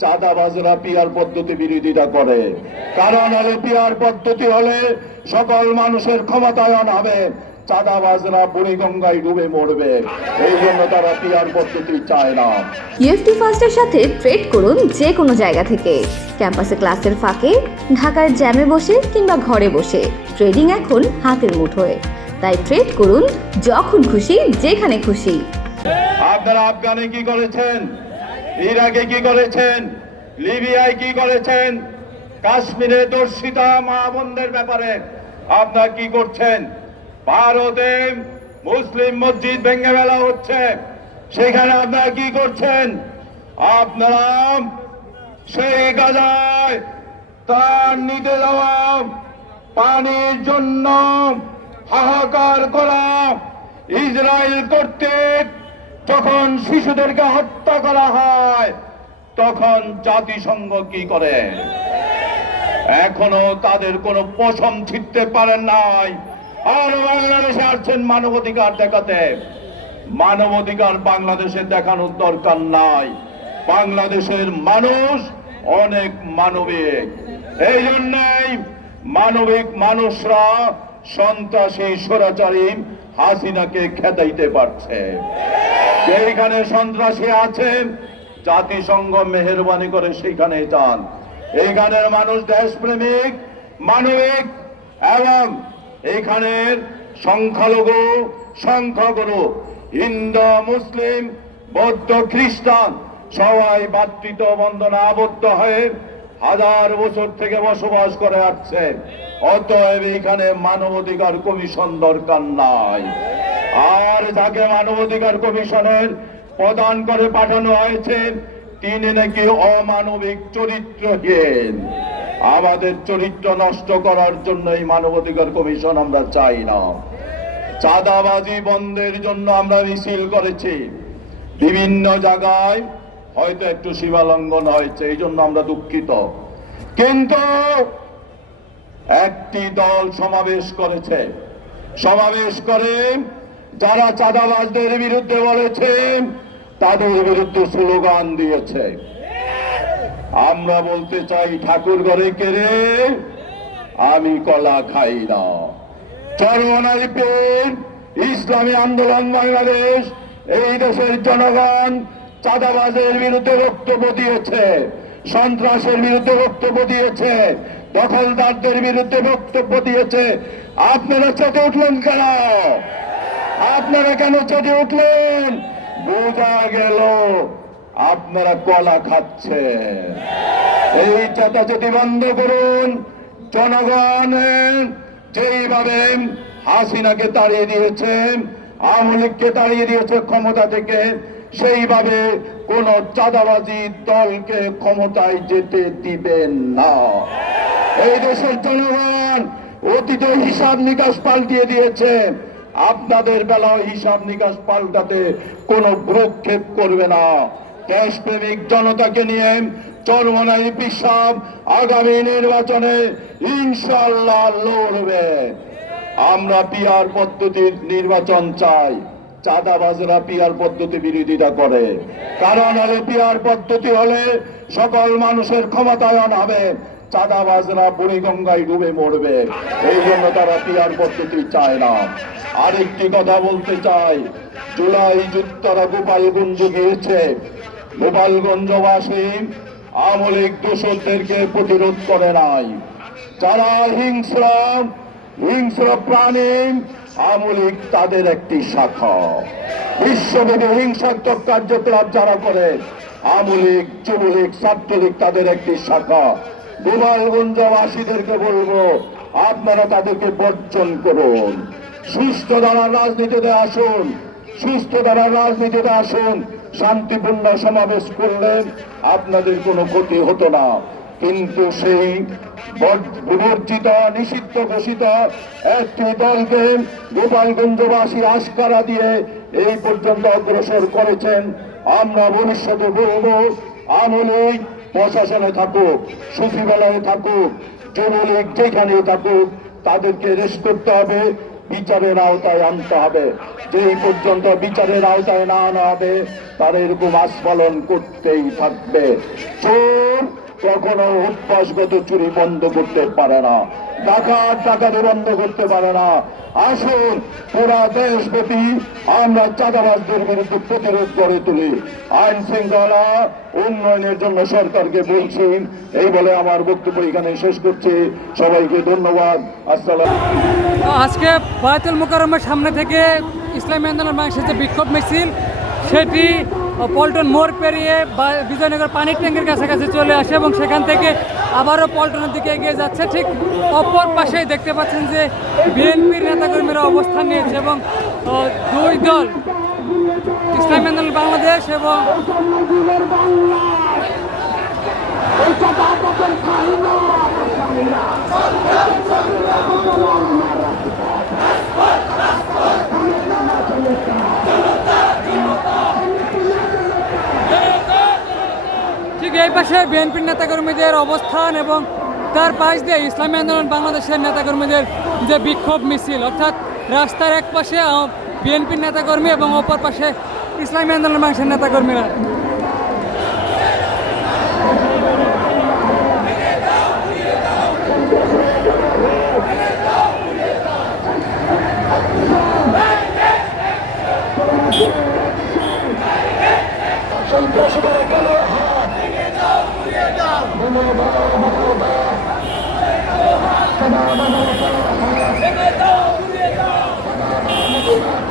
চাঁদাবাজরা peer পদ্ধতি বিরোধিতা করে। কারণ হলে পিয়ার পদ্ধতি হলে সকল মানুষের ক্ষমতায়ন হবে। ডুবে মরবে। এই জন্য তারা পিয়ার পদ্ধতি চায় না। ইউএফটি ফার্স্টের সাথে ট্রেড করুন যে কোনো জায়গা থেকে। ক্যাম্পাসে ক্লাসের ফাঁকে ঢাকার জ্যামে বসে কিংবা ঘরে বসে। ট্রেডিং এখন হাতের মুঠোয়। তাই ট্রেড করুন যখন খুশি যেখানে খুশি। আপনারা আফগানে কি করেছেন? ইরাকে কি করেছেন? লিবিয়ায় কি করেছেন? কাশ্মীরে দর্শিতা মা ব্যাপারে আপনারা কি করছেন? ভারতে মুসলিম মসজিদ ভেঙে ফেলা হচ্ছে। সেখানে আপনারা কি করছেন? আপনারা সেই গাজায় তার নিতে যাওয়া, পানির জন্য হাহাকার করা, ইসরায়েল কর্তৃক যখন শিশুদেরকে হত্যা করা হয়, তখন জাতিসংঘ কি করে? এখনও তাদের কোনো পশম ছিটতে পারেন নাই। আর বাংলাদেশে আসছেন মানবাধিকার দেখাতে। মানবাধিকার বাংলাদেশে দেখানোর দরকার নাই। বাংলাদেশের মানুষ অনেক মানবিক। এই জন্যই মানবিক মানুষরা সন্ত্রাসী, স্বরাচারী হাসিনাকে খেদাইতে পারছে। যেখানে সন্ত্রাসী আছে জাতিসংঘ মেহরবানি করে সেখানে যান। এইখানের মানুষ দেশপ্রেমিক, মানবিক, এবং এইখানের সংখ্যালঘু, সংখ্যাগুরু, হিন্দু, মুসলিম, বৌদ্ধ, খ্রিস্টান, সবাই ভাতৃত্ব বন্ধনে আবদ্ধ হয়ে হাজার বছর থেকে বসবাস করে আসছে অতএব এখানে মানবাধিকার কমিশন দরকার নাই। আর যাকে মানবাধিকার কমিশনের প্রদান করে পাঠানো হয়েছে, তিনি নাকি অমানবিক চরিত্রহীন। আমাদের চরিত্র নষ্ট করার জন্য এই মানবাধিকার কমিশন আমরা চাই না। চাঁদাবাজি বন্ধের জন্য আমরা মিছিল করেছি। বিভিন্ন জায়গায় হয়তো একটু সীমালঙ্ঘন হয়েছে, এই জন্য আমরা দুঃখিত। কিন্তু একটি দল সমাবেশ করেছে। সমাবেশ করে যারা চাঁদাবাজদের বিরুদ্ধে বলেছে তাদের বিরুদ্ধে স্লোগান দিয়েছে। আমরা বলতে চাই, ঠাকুর ঘরে কেড়ে আমি কলা খাই না। চরমনারী পেন ইসলামী আন্দোলন বাংলাদেশ, এই দেশের জনগণ চাঁদাবাজের বিরুদ্ধে বক্তব্য দিয়েছে, সন্ত্রাসের বিরুদ্ধে বক্তব্য দিয়েছে, দখলদারদের বিরুদ্ধে বক্তব্য দিয়েছে। আপনারা চেটে উঠলেন কেন? আপনারা কেন চেটে উঠলেন? বোঝা গেল আপনারা কলা খাচ্ছেন। এই চেতাচেতি বন্ধ করুন। জনগণ যেইভাবে হাসিনাকে তাড়িয়ে দিয়েছে, আওয়ামী লীগকে তাড়িয়ে দিয়েছে ক্ষমতা থেকে, সেইভাবে কোন চাঁদাবাজি দলকে ক্ষমতায় যেতে দিবেন না। এই দেশের জনগণ অতীত হিসাব নিকাশ পাল্টিয়ে দিয়েছে। আপনাদের বেলায় হিসাব নিকাশ পাল্টাতে কোনো ভ্রুক্ষেপ করবে না। দেশপ্রেমিক জনতাকে নিয়ে চরমনাই পিসাব আগামী নির্বাচনে ইনশাল্লাহ লড়বে। আমরা পিয়ার পদ্ধতির নির্বাচন চাই। চাঁদাবাজরা পিয়ার পদ্ধতি বিরোধিতা করে। কারণ হলে পিয়ার পদ্ধতি হলে সকল মানুষের ক্ষমতায়ন হবে। চাঁদাবাজরা বুড়িগঙ্গায় ডুবে মরবে। এই জন্য তারা পিয়ার পদ্ধতি চায় না। আরেকটি কথা বলতে চাই, জুলাই যুক্তরা গোপালগঞ্জ গিয়েছে গোপালগঞ্জবাসী আমলিক দোষরদেরকে প্রতিরোধ করে নাই। যারা হিংস্র হিংস্র প্রাণী আমলিক তাদের একটি শাখা। বিশ্বব্যাপী হিংসাত্মক কার্যকলাপ যারা করে আমলিক যুবলীগ, ছাত্রলীগ তাদের একটি শাখা। গোপালগঞ্জবাসীদেরকে বলব, আপনারা তাদেরকে বর্জন করুন। সুস্থ দ্বারা রাজনীতিতে আসুন, সুস্থ দ্বারা রাজনীতিতে আসুন, শান্তিপূর্ণ সমাবেশ করলেন আপনাদের কোনো ক্ষতি হতো না। কিন্তু সেই বর- বিবর্জিত, নিষিদ্ধ ঘোষিত একটি দলকে গোপালগঞ্জবাসী আস্কারা দিয়ে এই পর্যন্ত অগ্রসর করেছেন। আমরা ভবিষ্যতে বলব আমলিক প্রশাসনে থাকুক, সচিবালয়ে থাকুক যুবলীগ যেখানে থাকুক, তাদেরকে রেস্ট করতে হবে, বিচারের আওতায় আনতে হবে। যেই পর্যন্ত বিচারের আওতায় না আনা হবে, তার এরকম আস্ফলন করতেই থাকবে। চোর কখনো অভ্যাসগত চুরি বন্ধ করতে পারে না। ডাকাত টাকা বন্ধ করতে পারে না। আসুন, পুরা দেশব্যাপী আমরা চাঁদাবাজদের বিরুদ্ধে প্রতিরোধ করে তুলি। আইন শৃঙ্খলা উন্নয়নের জন্য সরকারকে বলছি, এই বলে আমার বক্তব্য এখানে শেষ করছি। সবাইকে ধন্যবাদ। আসসালাম আজকে বায়তুল মোকারমের সামনে থেকে ইসলামী আন্দোলন বাংলাদেশের যে বিক্ষোভ মিছিল, সেটি পল্টন মোড় পেরিয়ে বিজয়নগর পানির ট্যাঙ্কের কাছাকাছি চলে আসে এবং সেখান থেকে আবারও পল্টনের দিকে এগিয়ে যাচ্ছে। ঠিক অপর পাশেই দেখতে পাচ্ছেন যে বিএনপির নেতাকর্মীরা অবস্থান নিয়েছে এবং দুই দল, ইসলামী আন্দোলন বাংলাদেশ এবং বিএনপির নেতাকর্মীদের অবস্থান এবং তার পাশ দিয়ে ইসলামী আন্দোলন বাংলাদেশের নেতাকর্মীদের যে বিক্ষোভ মিছিল, অর্থাৎ রাস্তার এক পাশে বিএনপির নেতাকর্মী এবং অপর পাশে ইসলামী আন্দোলন বাংলাদেশের নেতাকর্মীরা। সন্ত্রাসীদের Thank you.